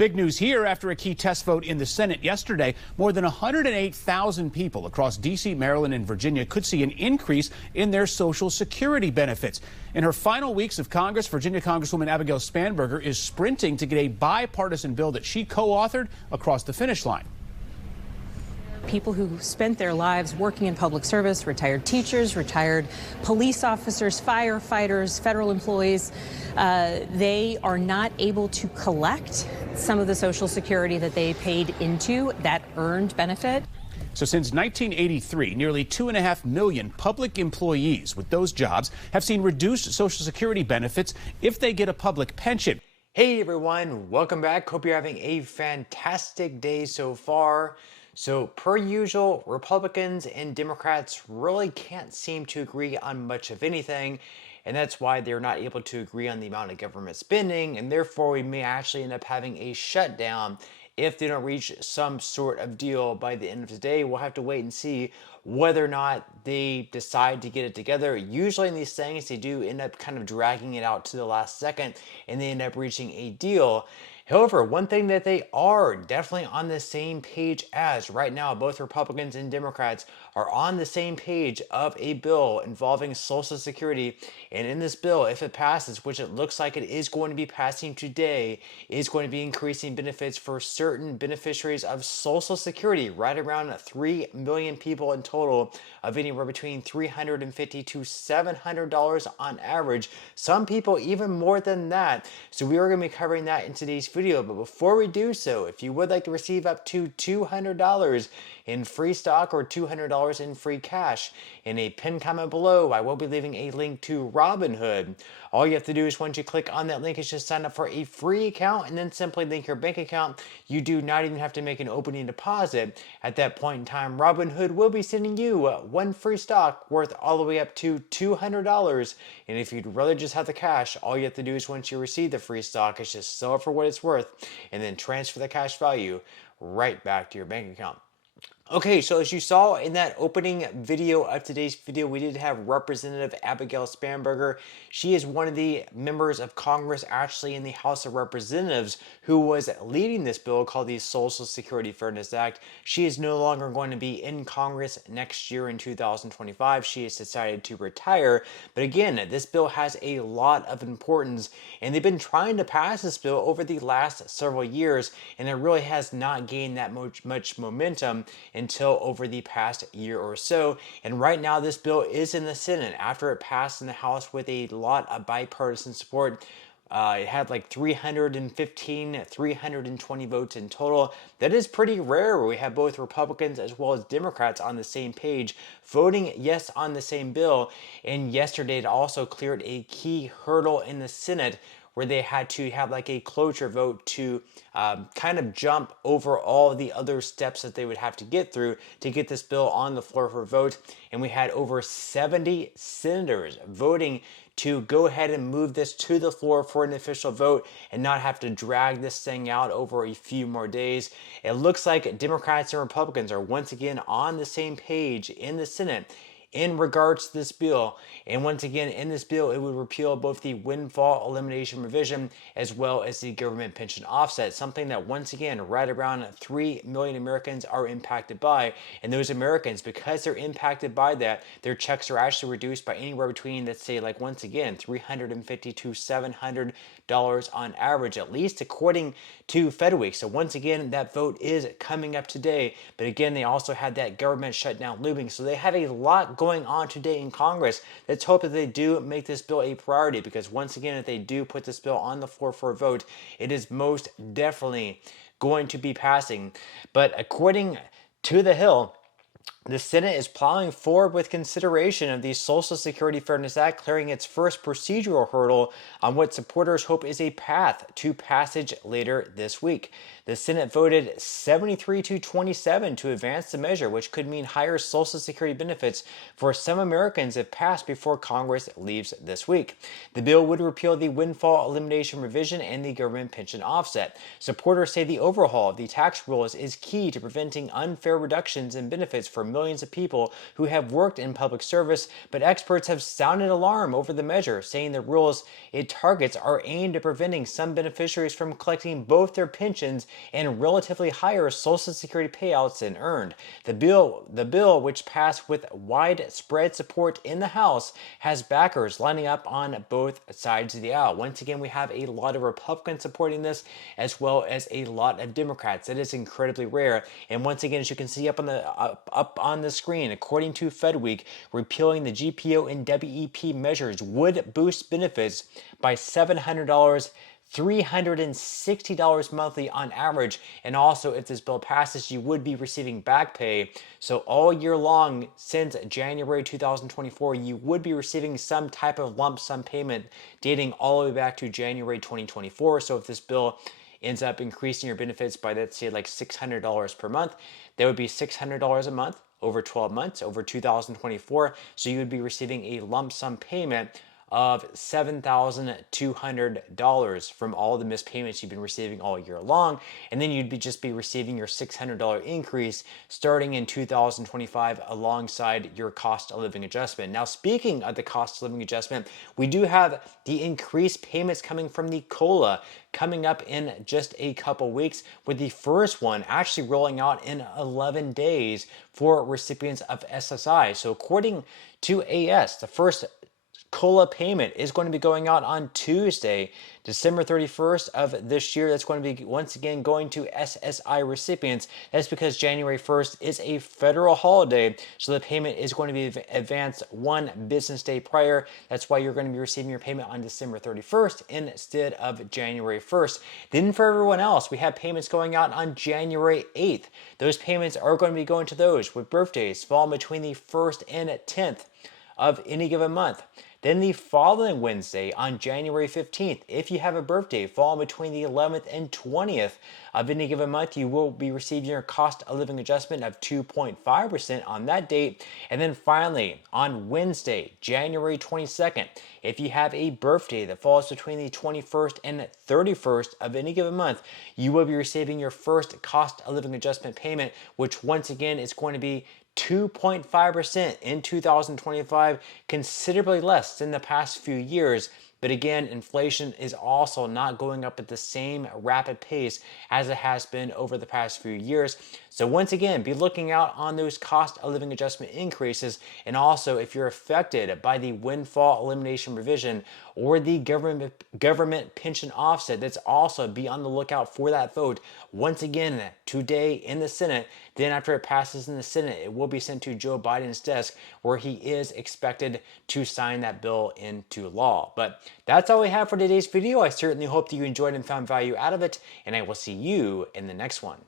Big news here after a key test vote in the Senate yesterday. More than 108,000 people across D.C., Maryland, and Virginia could see an increase in their Social Security benefits. In her final weeks of Congress, Virginia Congresswoman Abigail Spanberger is sprinting to get a bipartisan bill that she co-authored across the finish line. People who spent their lives working in public service, retired teachers, retired police officers, firefighters, federal employees, they are not able to collect some of the Social Security that they paid into that earned benefit. So since 1983, nearly 2.5 million public employees with those jobs have seen reduced Social Security benefits if they get a public pension. Hey everyone, welcome back. Hope you're having a fantastic day so far. So per usual, Republicans and Democrats really can't seem to agree on much of anything, and that's why they're not able to agree on the amount of government spending, and therefore we may actually end up having a shutdown if they don't reach some sort of deal by the end of the day. We'll have to wait and see whether or not they decide to get it together. Usually in these things, they do end up kind of dragging it out to the last second, and they end up reaching a deal. However, one thing that they are definitely on the same page as right now, both Republicans and Democrats are on the same page of a bill involving Social Security. And in this bill, if it passes, which it looks like it is going to be passing today, is going to be increasing benefits for certain beneficiaries of Social Security, right around 3 million people in total, of anywhere between $350 to $700 on average. Some people even more than that. So we are going to be covering that in today's video. But before we do so, if you would like to receive up to $200 in free stock or $200 in free cash, in a pinned comment below, I will be leaving a link to Robinhood. All you have to do is once you click on that link is just sign up for a free account and then simply link your bank account. You do not even have to make an opening deposit. At that point in time, Robinhood will be sending you one free stock worth all the way up to $200. And if you'd rather just have the cash, all you have to do is once you receive the free stock is just sell it for what it's worth and then transfer the cash value right back to your bank account. Okay, so as you saw in that opening video of today's video, we did have Representative Abigail Spanberger. She is one of the members of Congress actually in the House of Representatives who was leading this bill called the Social Security Fairness Act. She is no longer going to be in Congress next year in 2025. She has decided to retire. But again, this bill has a lot of importance, and they've been trying to pass this bill over the last several years, and it really has not gained that much momentum until over the past year or so. And right now this bill is in the Senate after it passed in the House with a lot of bipartisan support. It had like 320 votes in total. That is pretty rare where we have both Republicans as well as Democrats on the same page voting yes on the same bill. And yesterday it also cleared a key hurdle in the Senate where they had to have like a cloture vote to kind of jump over all the other steps that they would have to get through to get this bill on the floor for vote. And we had over 70 senators voting to go ahead and move this to the floor for an official vote and not have to drag this thing out over a few more days. It looks like Democrats and Republicans are once again on the same page in the Senate in regards to this bill. And once again, in this bill, it would repeal both the windfall elimination provision as well as the government pension offset, something that once again, right around 3 million Americans are impacted by. And those Americans, because they're impacted by that, their checks are actually reduced by anywhere between, let's say, like once again, $350 to $700 on average, at least according to FedWeek. So once again, that vote is coming up today. But again, they also had that government shutdown looming. So they have a lot going on today in Congress. Let's hope that they do make this bill a priority, because once again, if they do put this bill on the floor for a vote, it is most definitely going to be passing. But according to The Hill, the Senate is plowing forward with consideration of the Social Security Fairness Act, clearing its first procedural hurdle on what supporters hope is a path to passage later this week. The Senate voted 73 to 27 to advance the measure, which could mean higher Social Security benefits for some Americans if passed before Congress leaves this week. The bill would repeal the windfall elimination provision and the government pension offset. Supporters say the overhaul of the tax rules is key to preventing unfair reductions in benefits for millions of people who have worked in public service, but experts have sounded alarm over the measure, saying the rules it targets are aimed at preventing some beneficiaries from collecting both their pensions and relatively higher Social Security payouts than earned. The bill, which passed with widespread support in the House, has backers lining up on both sides of the aisle. Once again, we have a lot of Republicans supporting this, as well as a lot of Democrats. That is incredibly rare. And once again, as you can see up on the screen, according to FedWeek, repealing the GPO and WEP measures would boost benefits by $700. $360 monthly on average. And also, if this bill passes, you would be receiving back pay. So all year long since January 2024, you would be receiving some type of lump sum payment dating all the way back to January 2024. So if this bill ends up increasing your benefits by, let's say, like $600 per month, that would be $600 a month over 12 months over 2024. So you would be receiving a lump sum payment of $7,200 from all the missed payments you've been receiving all year long. And then you'd just be receiving your $600 increase starting in 2025 alongside your cost of living adjustment. Now, speaking of the cost of living adjustment, we do have the increased payments coming from the COLA coming up in just a couple weeks, with the first one actually rolling out in 11 days for recipients of SSI. So according to AS, the first COLA payment is going to be going out on Tuesday, December 31st of this year. That's going to be once again going to SSI recipients. That's because January 1st is a federal holiday, so the payment is going to be advanced one business day prior. That's why you're going to be receiving your payment on December 31st instead of January 1st. Then for everyone else, we have payments going out on January 8th. Those payments are going to be going to those with birthdays falling between the 1st and 10th of any given month. Then the following Wednesday on January 15th, if you have a birthday falling between the 11th and 20th of any given month, you will be receiving your cost of living adjustment of 2.5% on that date. And then finally, on Wednesday, January 22nd, if you have a birthday that falls between the 21st and 31st of any given month, you will be receiving your first cost of living adjustment payment, which once again is going to be 2.5% in 2025, considerably less than the past few years. But again, inflation is also not going up at the same rapid pace as it has been over the past few years. So once again, be looking out on those cost of living adjustment increases. And also, if you're affected by the windfall elimination provision or the government pension offset, that's also be on the lookout for that vote. Once again, today in the Senate. Then after it passes in the Senate, it will be sent to Joe Biden's desk, where he is expected to sign that bill into law. But that's all we have for today's video. I certainly hope that you enjoyed and found value out of it, and I will see you in the next one.